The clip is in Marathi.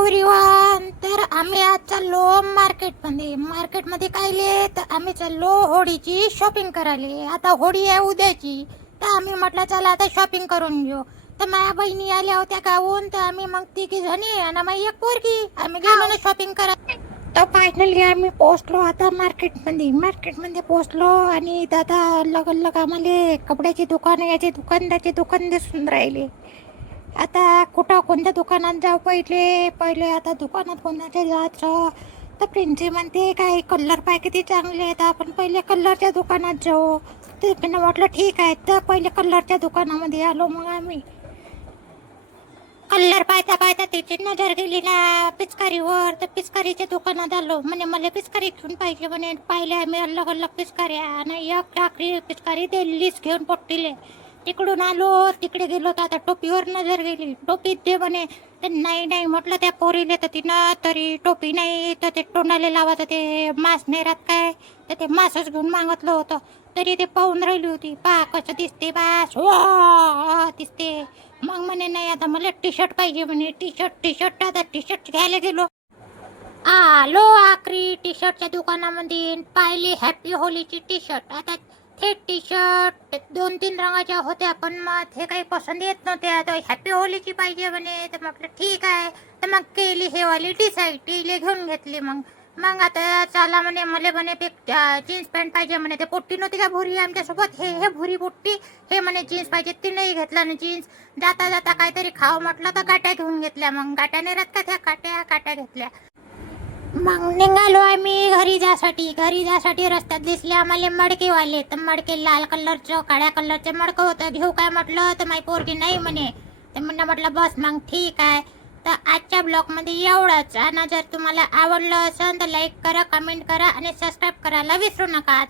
एव्हरीवन, तर आम्ही आज चाललो मार्केटमध्ये कायले तर आम्ही चाललो होळीची शॉपिंग करायला. आता होळी आहे उद्याची, तर आम्ही म्हटलं चला आता शॉपिंग करून घेऊ. तर माझ्या बहिणी आल्या होत्या गावून, तर आम्ही मग तिघी जणी आणि मग एक पोरगी आम्ही गेलो ना शॉपिंग करत. तर फायनली आम्ही पोहोचलो आता मार्केटमध्ये पोहोचलो. आणि दादा लगन आम्हाला कपड्याची दुकान त्याचे दुकान दिसून राहिले. आता कुठं कोणत्या दुकानात जाऊ पहिले आता दुकानात कोणाच्या जायचं. तर प्रिन्सी म्हणते काही कलर पाय किती चांगले आहेत, आपण पहिले कलरच्या दुकानात जाऊ. तर त्यांना म्हटलं ठीक आहे. तर पहिले कलरच्या दुकानामध्ये आलो. मग आम्ही कलर पाहता तिची नजर गेली ना पिचकारीवर. तर पिचकारीच्या दुकानात आलो. म्हणे मला पिचकारी घेऊन पाहिजे म्हणे. पाहिले आम्ही अलग पिचकाऱ्या आणि एक टाकरी पिचकारी दिल्लीच घेऊन पट्टीले. तिकडून आलो, तिकडे गेलो तर आता टोपीवर नजर गेली. टोपी दे म्हणे. तर नाही म्हटलं त्या पोरीले. तर तिनं तरी टोपी नाही तर ते तोंडाले लावायचं ते मास्क नाही राहत काय, तर ते मास्कच घेऊन मागितलं होतं. तरी ते पाहून राहिली होती. पा कसं दिसते बास दिसते. मग म्हणे नाही आता मला टी शर्ट पाहिजे म्हणे. टी शर्ट आता टी शर्ट घ्यायला गेलो. आलो आखरी टी शर्टच्या दुकानामध्ये. पाहिली हॅपी होलीची टी शर्ट. आता ते टी शर्ट 2-3 रंगाच्या होत्या, पण मग हे काही पसंत येत नव्हत्या. आता हॅपी होलीची पाहिजे म्हणे. तर म्हटलं ठीक आहे. तर मग केली हे वाली डिसाईड. टीले घेऊन घेतली. मग आता चला म्हणे मला म्हणे जीन्स पॅन्ट पाहिजे म्हणे. ते पोट्टी नव्हती का भुरी आमच्यासोबत, हे भुरी पोट्टी हे म्हणे जीन्स पाहिजे. ती नाही घेतला ना जीन्स. जाता काहीतरी खावं म्हटलं तर गाट्या घेऊन घेतल्या. मग गाट्या नाही राहत का त्या काट्या घेतल्या. मग निघालो आम्ही घरी जासाठी रस्त्यात दिसले आम्हाला मडकेवाले. तर मडके लाल कलरचं काळ्या कलरचं मडकं होतं. घेऊ काय म्हटलं तर माझी पोरगी नाही म्हणे. तर म्हटलं बस मग ठीक आहे. तर आजच्या ब्लॉगमध्ये एवढंच. आणि जर तुम्हाला आवडलं असेल तर लाईक करा, कमेंट करा आणि सबस्क्राईब करायला विसरू नका.